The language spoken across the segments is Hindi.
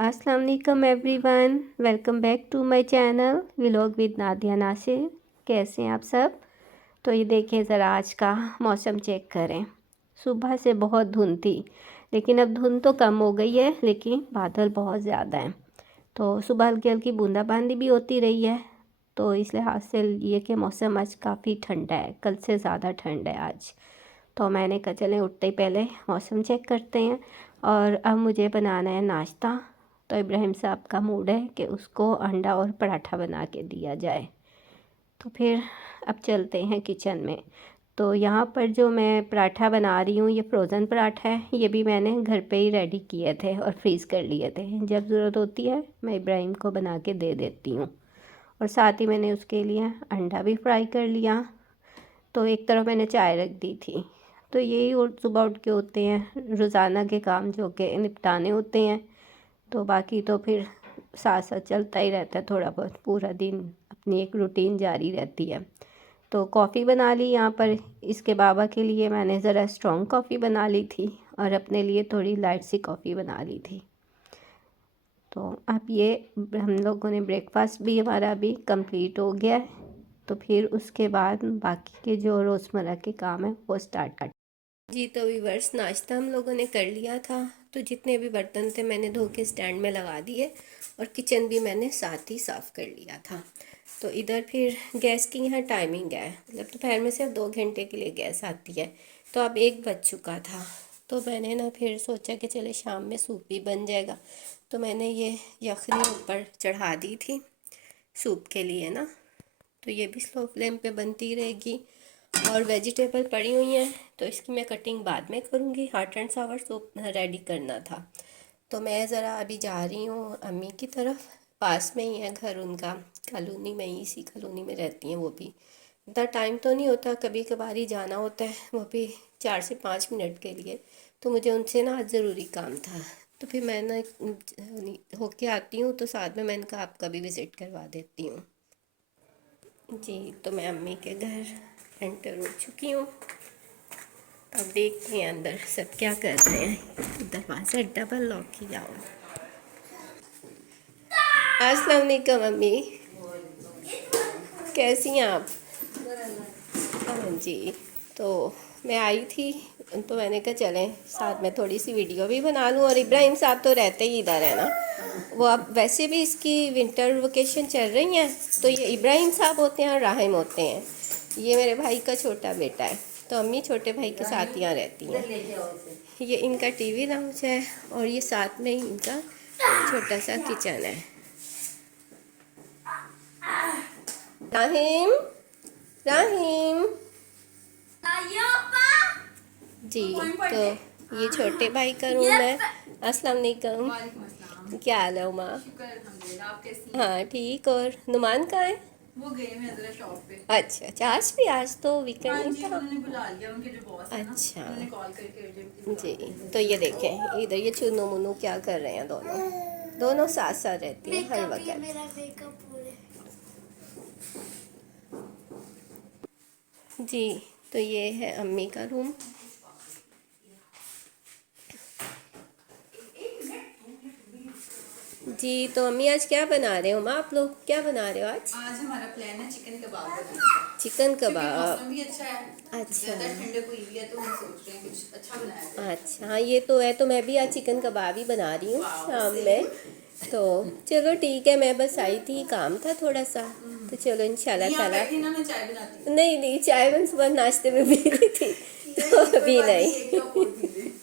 अस्सलाम वालेकुम everyone, welcome back to my channel vlog with Nadia Nasir. कैसे हैं आप सब? तो ये देखें ज़रा आज का मौसम चेक करें। सुबह से बहुत धुंध थी, लेकिन अब धुंध तो कम हो गई है, लेकिन बादल बहुत ज़्यादा हैं। तो सुबह हल्की हल्की बूंदाबांदी भी होती रही है। तो इस लिहाज से ये कि मौसम आज काफ़ी ठंडा है, कल से ज़्यादा ठंड है आज। तो मैंने कहा चलें उठते ही पहले मौसम चेक करते हैं। और अब मुझे बनाना है नाश्ता। तो इब्राहिम साहब का मूड है कि उसको अंडा और पराठा बना के दिया जाए। तो फिर अब चलते हैं किचन में। तो यहाँ पर जो मैं पराठा बना रही हूँ, ये फ्रोज़न पराठा है। ये भी मैंने घर पे ही रेडी किए थे और फ्रीज़ कर लिए थे। जब ज़रूरत होती है मैं इब्राहिम को बना के दे देती हूँ। और साथ ही मैंने उसके लिए अंडा भी फ्राई कर लिया। तो एक तरफ मैंने चाय रख दी थी। तो यही सुबह उठ के होते हैं रोज़ाना के काम जो कि निपटाने होते हैं। तो बाकी तो फिर साथ साथ चलता ही रहता है, थोड़ा बहुत पूरा दिन अपनी एक रूटीन जारी रहती है। तो कॉफ़ी बना ली यहाँ पर। इसके बाबा के लिए मैंने ज़रा स्ट्रॉन्ग कॉफ़ी बना ली थी और अपने लिए थोड़ी लाइट सी कॉफ़ी बना ली थी। तो अब ये हम लोगों ने ब्रेकफास्ट भी हमारा अभी कंप्लीट हो गया है। तो फिर उसके बाद बाकी के जो रोज़मर्रा के काम हैं वो स्टार्ट कर जी। तो वीवर्स, नाश्ता हम लोगों ने कर लिया था। तो जितने भी बर्तन थे मैंने धो के स्टैंड में लगा दिए और किचन भी मैंने साथ ही साफ़ कर लिया था। तो इधर फिर गैस की यहाँ टाइमिंग है, मतलब दोपहर में सिर्फ 2 घंटे के लिए गैस आती है। तो अब 1 बज चुका था। तो मैंने ना फिर सोचा कि चले शाम में सूप भी बन जाएगा। तो मैंने ये यखनी ऊपर चढ़ा दी थी सूप के लिए ना। तो ये भी स्लो फ्लेम पे बनती रहेगी। और वेजिटेबल पड़ी हुई हैं, तो इसकी मैं कटिंग बाद में करूँगी। Hot and sour soup ready करना था। तो मैं ज़रा अभी जा रही हूँ अम्मी की तरफ। पास में ही है घर उनका, कॉलोनी में ही, इसी कॉलोनी में रहती हैं वो भी। इतना टाइम तो नहीं होता, कभी कभार ही जाना होता है, वो भी 4 से 5 मिनट के लिए। तो मुझे उनसे ना आज ज़रूरी काम था। तो फिर मैं ना होके आती हूँ, तो साथ में मैंने कहा आपका भी विज़िट करवा देती हूँ जी। तो मैं अम्मी के घर एंटर हो चुकी हूँ। अब देखते हैं अंदर सब क्या कर रहे हैं। दरवाज़ा डबल लॉक किया हुआ। अस्सलाम वालेकुम अम्मी, कैसी हैं आप? हाँ जी। तो मैं आई थी, तो मैंने कहा चलें साथ में थोड़ी सी वीडियो भी बना लूँ। और इब्राहिम साहब तो रहते ही इधर है ना, वो अब वैसे भी इसकी विंटर वेकेशन चल रही हैं। तो ये इब्राहिम साहब होते हैं और राहिम होते हैं। ये मेरे भाई का छोटा बेटा है। तो अम्मी छोटे भाई के साथ यहाँ रहती हैं। ये इनका टीवी लाउंज है और ये साथ में ही इनका छोटा सा किचन है। राहिम, राहिम जी। तो ये छोटे भाई का रूम है। अस्सलाम वालेकुम, क्या हाल है उमा? हाँ ठीक। और नुमान कहाँ है? वो गए हैं जरा शॉप पे। अच्छा अच्छा, आज भी, आज तो वीकेंड हाँ नहीं जी, था। उन्होंने बुला लिया, उनके जो बॉस है ना, अच्छा उन्होंने कॉल करके urgently बुला जी। लिया। तो ये देखें इधर ये चुन्नू मुन्नू क्या कर रहे हैं। दोनों दोनों साथ साथ रहती हैं हर वक्त जी। तो ये है अम्मी का रूम जी। तो अम्मी आज क्या बना रहे हो? माँ आप लोग क्या बना रहे हो आज? आज हमारा प्लान है चिकन कबाब बनाने का। चिकन क्योंकि कबाब। मौसम भी अच्छा है, अच्छा ज़्यादा ठंडक हुई हुई है, तो हम सोच रहे हैं कुछ अच्छा बनाया जाए। अच्छा, हाँ ये तो है। तो मैं भी आज चिकन कबाब ही बना रही हूँ वाओ, शाम में। सेम। तो चलो ठीक है, मैं बस आई थी, काम था थोड़ा सा। तो चलो इंशाल्लाह यहाँ ताला। बैठी ना, मैं चाय बनाती हूँ। नहीं नहीं, चाय मैं सुबह नाश्ते में पी ली थी। तो नहीं, कोई अभी बात नहीं, एक नहीं। कप और पी ले।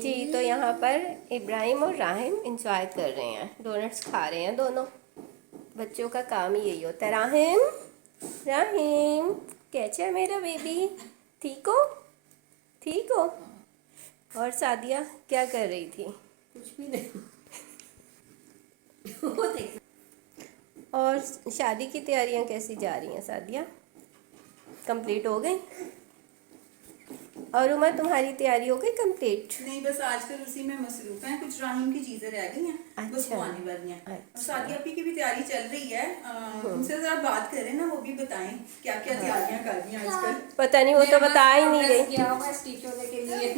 जी। तो यहाँ पर इब्राहिम और राहिम इंजॉय कर रहे हैं, डोनट्स खा रहे हैं दोनों। बच्चों का काम ही यही होता है। राहिम, राहिम कैसा है मेरा बेबी? ठीक हो? ठीक हो? और सादिया क्या कर रही थी? कुछ भी नहीं। और शादी की तैयारियां कैसी जा रही हैं सादिया? कंप्लीट हो गई? और उमा तुम्हारी तैयारी हो गई कंप्लीट? नहीं, बस आजकल उसी में मसरूफ हैं, कुछ राहिम की चीजें रह गई हैं, बस अच्छा वो आने वाली हैं। और अच्छा। सादी अपी की भी तैयारी चल रही है। उनसे जरा बात करें ना, वो भी बताएं क्या क्या तैयारियां कर रही हैं आजकल। पता नहीं, वो तो बता ही नहीं ड्रेस रही। गया हुआ है स्टिच होने के लिए।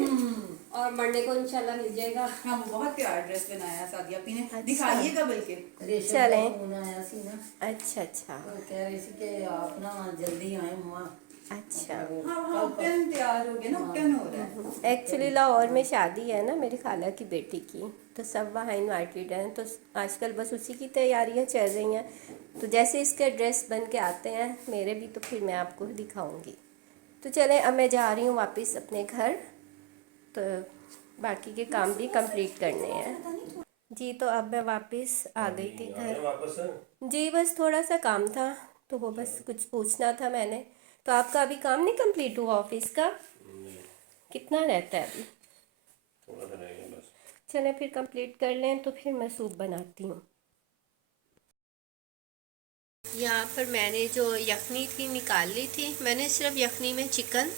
और मंडे को इंशाल्लाह मिल जाएगा। हाँ, वो बहुत प्यारा ड्रेस बनाया सादिया आपी ने। अच्छा। दिखाइएगा बल्कि। चलें। फोन आया सी ना, अच्छा अच्छा तो कह रही थी कि आप ना जल्दी आए मम्मा। अच्छा। हाँ, वहाँ उपटन तैयार हो गया ना, उपटन हो रहा है। एक्चुअली लाहौर में शादी है ना मेरी खाला की बेटी की, तो सब वहाँ इनवाइटेड हैं, तो आजकल बस उसी की तैयारियां चल रही हैं। तो जैसे इसके ड्रेस बन के आते हैं मेरे भी, तो फिर मैं आपको दिखाऊंगी। तो चले, अब मैं जा रही हूँ वापस अपने घर, तो बाकी के काम भी कंप्लीट करने हैं। जी तो अब मैं वापस आ गई थी घर। जी बस थोड़ा सा काम था, तो वो बस कुछ पूछना था मैंने। तो आपका अभी काम नहीं कंप्लीट हुआ ऑफिस का? कितना रहता है अभी? थोड़ा सा रह गया बस। चलें फिर कंप्लीट कर लें, तो फिर मैं सूप बनाती हूँ। यहाँ पर मैंने जो यखनी थी निकाल ली थी। मैंने सिर्फ यखनी में चिकन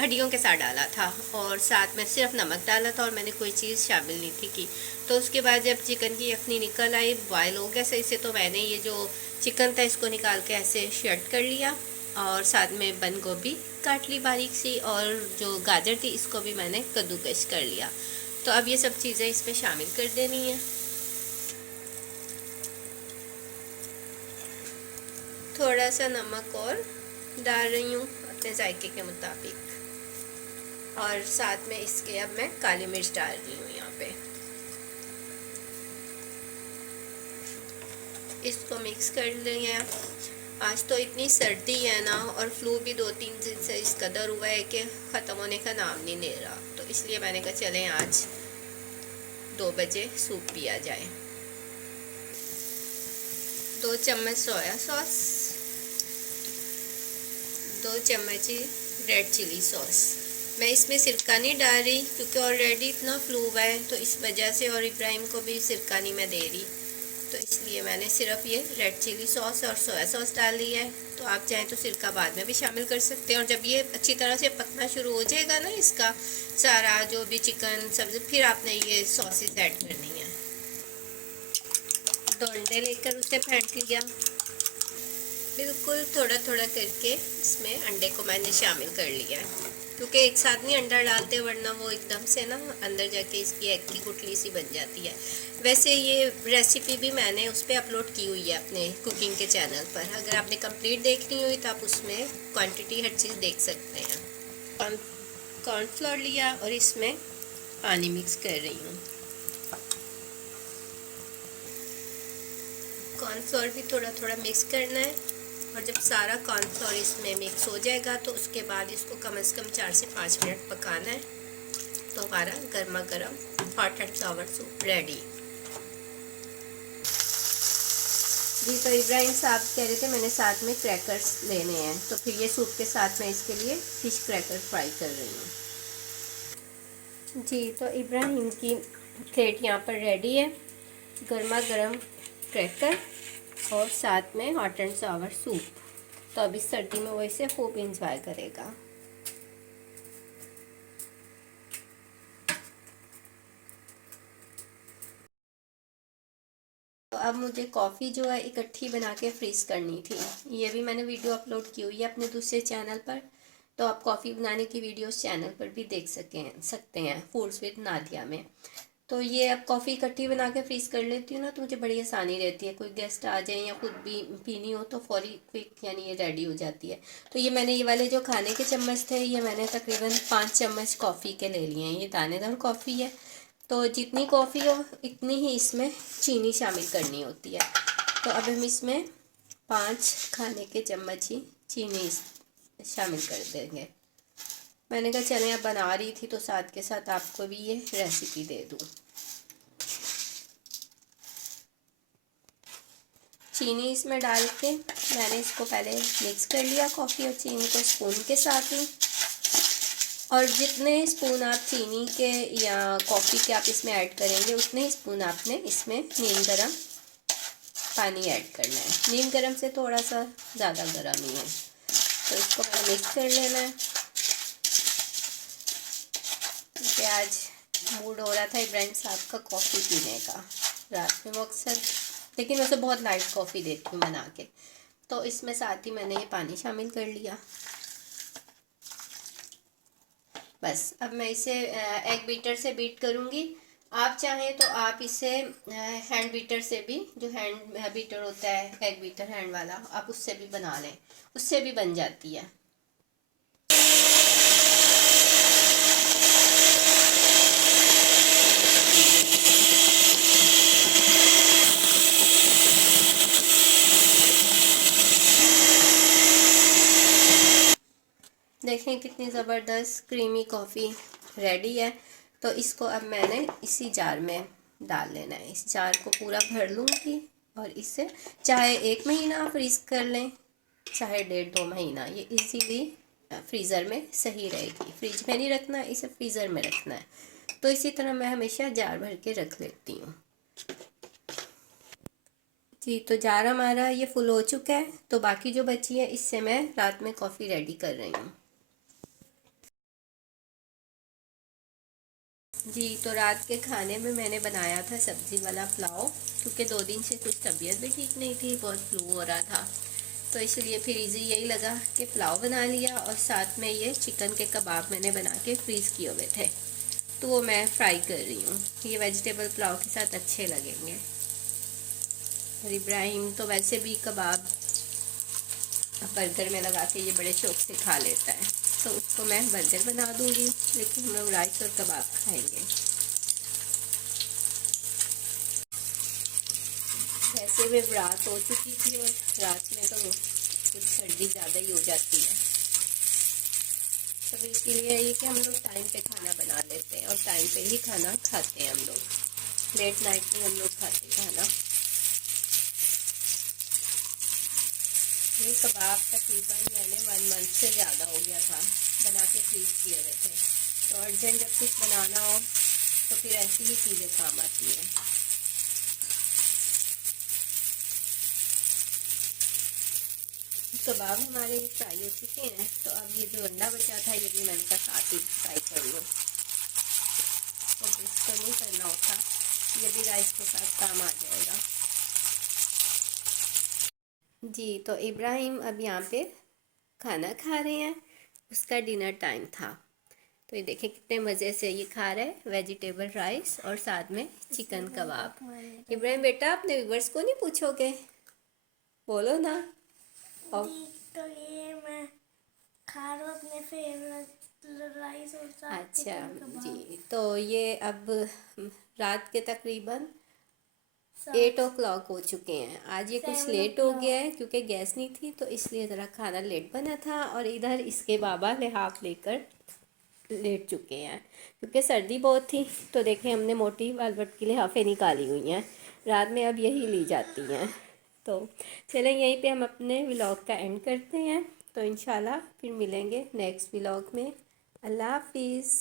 हड्डियों के साथ डाला था, और साथ में सिर्फ नमक डाला था, और मैंने कोई चीज़ शामिल नहीं थी की। तो उसके बाद जब चिकन की यखनी निकल आई, बॉयल हो गया सही से, तो मैंने ये जो चिकन था इसको निकाल के ऐसे शर्ट कर लिया, और साथ में बंद गोभी काट ली बारीक सी, और जो गाजर थी इसको भी मैंने कद्दूकश कर लिया। तो अब ये सब चीज़ें इसमें शामिल कर देनी है। थोड़ा सा नमक और डाल रही हूँ अपने जायके के मुताबिक, और साथ में इसके अब मैं काली मिर्च डाल रही हूँ यहाँ पे। इसको मिक्स कर लेंगे। आज तो इतनी सर्दी है ना, और फ्लू भी 2-3 दिन से इस कदर हुआ है कि ख़त्म होने का नाम नहीं ले रहा, तो इसलिए मैंने कहा चलें आज 2 बजे सूप पिया जाए। 2 चम्मच सोया सॉस, 2 चम्मच रेड चिली सॉस। मैं इसमें सिरका नहीं डाल रही क्योंकि ऑलरेडी इतना फ्लू हुआ है, तो इस वजह से, और इब्राहिम को भी सिरका नहीं मैं दे रही, तो इसलिए मैंने सिर्फ ये रेड चिली सॉस और सोया सॉस डाल ली है। तो आप चाहें तो सिरका बाद में भी शामिल कर सकते हैं। और जब ये अच्छी तरह से पकना शुरू हो जाएगा ना, इसका सारा जो भी चिकन सब्जी, फिर आपने ये सॉसेस ऐड करनी है। 2 अंडे लेकर उसे फेंट लिया, बिल्कुल थोड़ा थोड़ा करके इसमें अंडे को मैंने शामिल कर लिया है, क्योंकि एक साथ नहीं अंडा डालते, वरना वो एकदम से ना अंदर जाके इसकी एग की गुठली सी बन जाती है। वैसे ये रेसिपी भी मैंने उस पर अपलोड की हुई है अपने कुकिंग के चैनल पर, अगर आपने कंप्लीट देखनी हुई तो आप उसमें क्वांटिटी हर चीज़ देख सकते हैं। कॉर्नफ्लोर लिया और इसमें पानी मिक्स कर रही हूँ। कॉर्नफ्लोर भी थोड़ा थोड़ा मिक्स करना है, और जब सारा कॉर्नफ्लोर इसमें मिक्स हो जाएगा तो उसके बाद इसको कम से कम 4 से 5 मिनट पकाना है। तो हमारा गर्मा गर्म hot and sour soup ready. जी तो इब्राहिम साहब कह रहे थे मैंने साथ में क्रैकर्स लेने हैं, तो फिर ये सूप के साथ मैं इसके लिए फिश क्रैकर फ्राई कर रही हूँ। जी तो इब्राहिम की प्लेट यहाँ पर रेडी है, गर्मा गर्म क्रैकर और साथ में हॉट एंड सावर सूप। तो अभी सर्दी में वो इसे खूब इंजॉय करेगा। तो अब मुझे कॉफ़ी जो है इकट्ठी बना के फ्रीज़ करनी थी। ये भी मैंने वीडियो अपलोड की हुई है अपने दूसरे चैनल पर, तो आप कॉफ़ी बनाने की वीडियोस चैनल पर भी देख सकते हैं फूड्स विद नादिया में। तो ये अब कॉफ़ी इकट्ठी बना के फ्रीज़ कर लेती हूँ ना, तो मुझे बड़ी आसानी रहती है। कोई गेस्ट आ जाए या खुद भी पीनी हो तो फौरी क्विक यानी ये रेडी हो जाती है। तो ये मैंने ये वाले जो खाने के चम्मच थे, ये मैंने तकरीबन 5 चम्मच कॉफ़ी के ले लिए हैं। ये दानेदार कॉफ़ी है, तो जितनी कॉफ़ी हो इतनी ही इसमें चीनी शामिल करनी होती है। तो अब हम इसमें 5 खाने के चम्मच ही चीनी शामिल कर देंगे। मैंने कहा चलें अब बना रही थी तो साथ के साथ आपको भी ये रेसिपी दे दूँ। चीनी इसमें डाल के मैंने इसको पहले मिक्स कर लिया, कॉफ़ी और चीनी को स्पून के साथ ही। और जितने स्पून आप चीनी के या कॉफ़ी के आप इसमें ऐड करेंगे, उतने ही स्पून आपने इसमें नीम गर्म पानी ऐड करना है। नीम गर्म से थोड़ा सा ज़्यादा गर्म ही है। तो इसको पहले मिक्स कर लेना है। क्योंकि आज मूड हो रहा था इब्राहिम साहब का कॉफ़ी पीने का। रात में वो अक्सर, लेकिन उसे बहुत लाइट कॉफ़ी देती हूँ बना के। तो इसमें साथ ही मैंने ये पानी शामिल कर लिया। बस अब मैं इसे एग बीटर से बीट करूँगी। आप चाहें तो आप इसे हैंड बीटर से भी, जो हैंड बीटर होता है एग बीटर हैंड वाला, आप उससे भी बना लें, उससे भी बन जाती है। देखें कितनी ज़बरदस्त क्रीमी कॉफ़ी रेडी है। तो इसको अब मैंने इसी जार में डाल लेना है। इस जार को पूरा भर लूँगी और इसे चाहे 1 महीना फ्रीज़ कर लें, चाहे 1.5-2 महीना, ये इजीली फ्रीज़र में सही रहेगी। फ्रिज में नहीं रखना है, इसे फ्रीज़र में रखना है। तो इसी तरह मैं हमेशा जार भर के रख लेती हूँ। जी, तो जार हमारा ये फुल हो चुका है। तो बाकी जो बची है इससे मैं रात में कॉफ़ी रेडी कर रही हूँ। जी, तो रात के खाने में मैंने बनाया था सब्ज़ी वाला पुलाव, क्योंकि 2 दिन से कुछ तबीयत भी ठीक नहीं थी, बहुत फ्लू हो रहा था। तो इसलिए फिर इजी यही लगा कि पुलाव बना लिया और साथ में ये चिकन के कबाब मैंने बना के फ्रीज़ किए हुए थे, तो वो मैं फ्राई कर रही हूँ। ये वेजिटेबल पुलाव के साथ अच्छे लगेंगे। और इब्राहिम तो वैसे भी कबाब बर्गर में लगा के ये बड़े शौक से खा लेता है, तो उसको मैं बर्गर बना दूँगी, लेकिन हम लोग राइस और कबाब खाएंगे। वैसे भी रात हो चुकी थी और रात में तो कुछ सर्दी ज़्यादा ही हो जाती है, तो इसीलिए ये कि हम लोग टाइम पे खाना बना लेते हैं और टाइम पे ही खाना खाते हैं हम लोग। लेट नाइट में हम लोग खाते खाना। ये कबाब तकरीबन मैंने 1 मंथ से ज़्यादा हो गया था बना के फ्रीज किए हुए थे। तो अर्जेंट जब कुछ बनाना हो तो फिर ऐसी ही चीज़ें काम आती हैं। कबाब हमारे फ्राई हो चुके हैं, तो अब ये जो अंडा बचा था ये भी मैंने कहा साथ ही फ्राई कर लूँ। तो इसको नहीं करना होता, ये भी राइस के साथ काम आ जाएगा। जी, तो इब्राहिम अब यहाँ पे खाना खा रहे हैं, उसका डिनर टाइम था। तो ये देखें कितने मज़े से ये खा रहे हैं, वेजिटेबल राइस और साथ में चिकन कबाब। इब्राहिम बेटा, अपने व्यूवर्स को नहीं पूछोगे? बोलो ना। और तो ये मैं खा रहा हूँ अपने फेवरेट राइस और साथ अच्छा चिकन कबाब। जी, तो ये अब रात के तकरीबन 8 सात- o'clock हो चुके हैं। आज ये कुछ 7 लेट हो o'clock। गया है क्योंकि गैस नहीं थी, तो इसलिए ज़रा खाना लेट बना था। और इधर इसके बाबा लिहाफ लेकर लेट चुके हैं क्योंकि सर्दी बहुत थी। तो देखें हमने मोटी वालवट की लिहाफें निकाली हुई हैं, रात में अब यही ली जाती हैं। तो चलें यहीं पे हम अपने व्लॉग का एंड करते हैं। तो इंशाल्लाह फिर मिलेंगे नेक्स्ट व्लॉग में। अल्लाह हाफिज़।